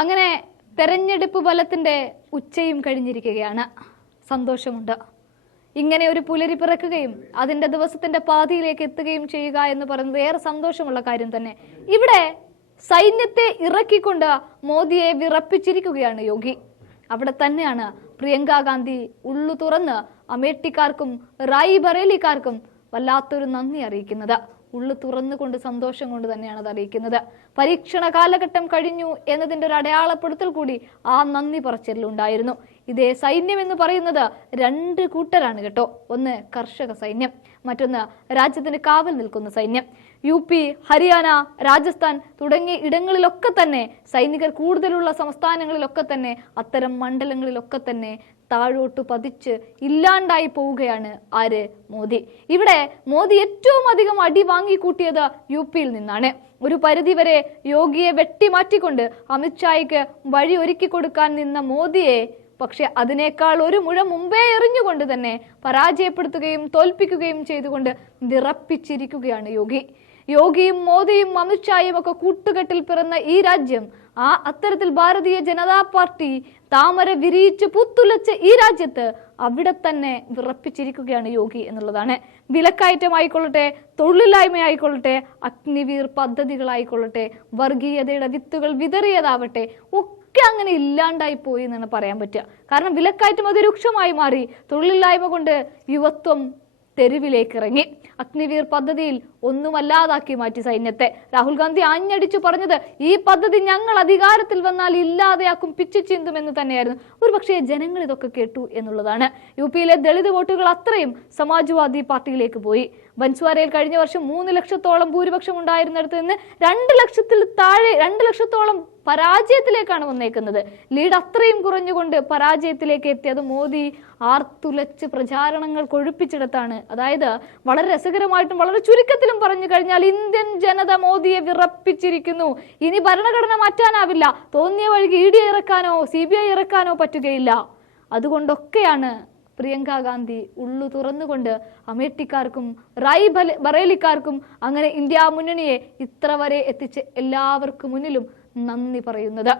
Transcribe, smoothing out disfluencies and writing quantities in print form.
അങ്ങനെ തെരഞ്ഞെടുപ്പ് ഫലത്തിന്റെ ഉച്ചയും കഴിഞ്ഞിരിക്കുകയാണ്. സന്തോഷമുണ്ട്. ഇങ്ങനെ ഒരു പുലരി പിറക്കുകയും അതിന്റെ ദിവസത്തിന്റെ പാതിയിലേക്ക് എത്തുകയും ചെയ്യുക എന്ന് പറയുന്നത് ഏറെ സന്തോഷമുള്ള കാര്യം തന്നെ. ഇവിടെ സൈന്യത്തെ ഇറക്കിക്കൊണ്ട് മോദിയെ വിറപ്പിച്ചിരിക്കുകയാണ് യോഗി. അവിടെ തന്നെയാണ് പ്രിയങ്ക ഗാന്ധി ഉള്ളു തുറന്ന് അമേഠിക്കാർക്കും റായി ബറേലിക്കാർക്കും വല്ലാത്തൊരു നന്ദി അറിയിക്കുന്നത്. ഉള്ളു തുറന്നുകൊണ്ട് സന്തോഷം കൊണ്ട് തന്നെയാണ് അത് അറിയിക്കുന്നത്. പരീക്ഷണ കാലഘട്ടം കഴിഞ്ഞു എന്നതിന്റെ ഒരു അടയാളപ്പെടുത്തൽ കൂടി ആ നന്ദി പറച്ചിലുണ്ടായിരുന്നു. ഇതേ സൈന്യം എന്ന് പറയുന്നത് രണ്ട് കൂട്ടരാണ് കേട്ടോ. ഒന്ന് കർഷക സൈന്യം, മറ്റൊന്ന് രാജ്യത്തിന് കാവൽ നിൽക്കുന്ന സൈന്യം. UP, ഹരിയാന, രാജസ്ഥാൻ തുടങ്ങിയ ഇടങ്ങളിലൊക്കെ തന്നെ സൈനികർ കൂടുതലുള്ള സംസ്ഥാനങ്ങളിലൊക്കെ തന്നെ അത്തരം മണ്ഡലങ്ങളിലൊക്കെ തന്നെ താഴോട്ട് പതിച്ച് ഇല്ലാണ്ടായി പോവുകയാണ് ആര്? മോദി. ഇവിടെ മോദി ഏറ്റവും അധികം അടി വാങ്ങിക്കൂട്ടിയത് UPയിൽ നിന്നാണ്. ഒരു പരിധിവരെ യോഗിയെ വെട്ടിമാറ്റിക്കൊണ്ട് അമിത്ഷായ്ക്ക് വഴി ഒരുക്കി കൊടുക്കാൻ നിന്ന മോദിയെ പക്ഷെ അതിനേക്കാൾ ഒരു മുഴ മുമ്പേ എറിഞ്ഞുകൊണ്ട് തന്നെ പരാജയപ്പെടുത്തുകയും തോൽപ്പിക്കുകയും ചെയ്തുകൊണ്ട് വിറപ്പിച്ചിരിക്കുകയാണ് യോഗി. യോഗിയും മോദിയും അമിത്ഷായും ഒക്കെ കൂട്ടുകെട്ടിൽ പിറന്ന ഈ രാജ്യം, ആ അത്തരത്തിൽ ഭാരതീയ ജനതാ പാർട്ടി താമര വിരിയിച്ച് പുത്തുലച്ച ഈ രാജ്യത്ത് അവിടെ തന്നെ വിറപ്പിച്ചിരിക്കുകയാണ് യോഗി എന്നുള്ളതാണ്. വിലക്കയറ്റമായിക്കൊള്ളട്ടെ, തൊഴിലില്ലായ്മയായിക്കൊള്ളട്ടെ, അഗ്നിവീർ പദ്ധതികളായിക്കൊള്ളട്ടെ, വർഗീയതയുടെ വിത്തുകൾ വിതറിയതാവട്ടെ, ഒക്കെ അങ്ങനെ ഇല്ലാണ്ടായി പോയി എന്നാണ് പറയാൻ പറ്റുക. കാരണം വിലക്കയറ്റം അതിരൂക്ഷമായി മാറി. തൊഴിലില്ലായ്മ കൊണ്ട് യുവത്വം തെരുവിലേക്ക് ഇറങ്ങി. അഗ്നിവീർ പദ്ധതിയിൽ ഒന്നുമല്ലാതാക്കി മാറ്റി സൈന്യത്തെ. രാഹുൽ ഗാന്ധി ആഞ്ഞടിച്ചു പറഞ്ഞത് ഈ പദ്ധതി ഞങ്ങൾ അധികാരത്തിൽ വന്നാൽ ഇല്ലാതെയാക്കും, പിച്ചു ചിന്തും എന്ന് തന്നെയായിരുന്നു. ഒരു പക്ഷേ ജനങ്ങൾ ഇതൊക്കെ കേട്ടു എന്നുള്ളതാണ്. UPയിലെ ദളിത് വോട്ടുകൾ അത്രയും സമാജ്വാദി പാർട്ടിയിലേക്ക് പോയി. ബൻസ്വാരയിൽ കഴിഞ്ഞ വർഷം 3 ലക്ഷത്തോളം ഭൂരിപക്ഷം ഉണ്ടായിരുന്നിടത്ത് നിന്ന് 2 ലക്ഷത്തിൽ താഴെ 2 ലക്ഷത്തോളം പരാജയത്തിലേക്കാണ് വന്നേക്കുന്നത്. ലീഡ് അത്രയും കുറഞ്ഞുകൊണ്ട് പരാജയത്തിലേക്ക് എത്തിയത് മോദി ആർത്തുലച്ച് പ്രചാരണങ്ങൾ കൊഴുപ്പിച്ചിടത്താണ്. അതായത് വളരെ രസകരമായിട്ടും വളരെ ചുരുക്കത്തിലും പറഞ്ഞു കഴിഞ്ഞാൽ ഇന്ത്യൻ ജനത മോദിയെ വിറപ്പിച്ചിരിക്കുന്നു. ഇനി ഭരണഘടന മാറ്റാനാവില്ല, തോന്നിയ വഴിക്ക് ED ഇറക്കാനോ CBI ഇറക്കാനോ പറ്റുകയില്ല. അതുകൊണ്ടൊക്കെയാണ് പ്രിയങ്ക ഗാന്ധി ഉള്ളു തുറന്നുകൊണ്ട് അമേഠിക്കാർക്കും റായി ബറേലിക്കാർക്കും അങ്ങനെ ഇന്ത്യ മുന്നണിയെ ഇത്ര വരെ എത്തിച്ച് എല്ലാവർക്കും മുന്നിലും നന്ദി പറയുന്നത്.